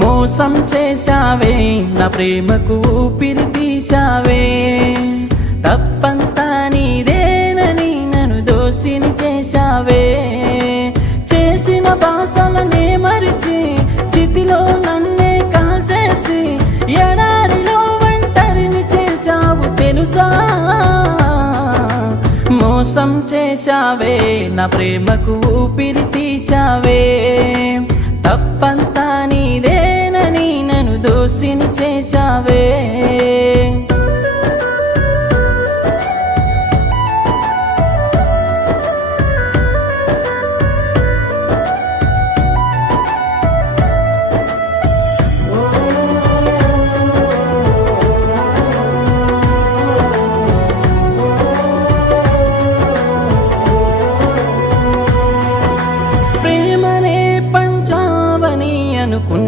మోసం చేశావే నా ప్రేమకు ఊపిరి తీశావే, తప్పంతా నీదేనని నన్ను దోషిని చేశావే. చేసిన బాసలనే మరిచి చితిలో నన్నే కాల్చేసి ఎడారిలో ఒంటరిని చేశావు తెలుసా. మోసం చేశావే నా ప్రేమకు ఊపిరి తీశావే, తప్పంతా నీదేనని నన్ను దోషిని చేశావే.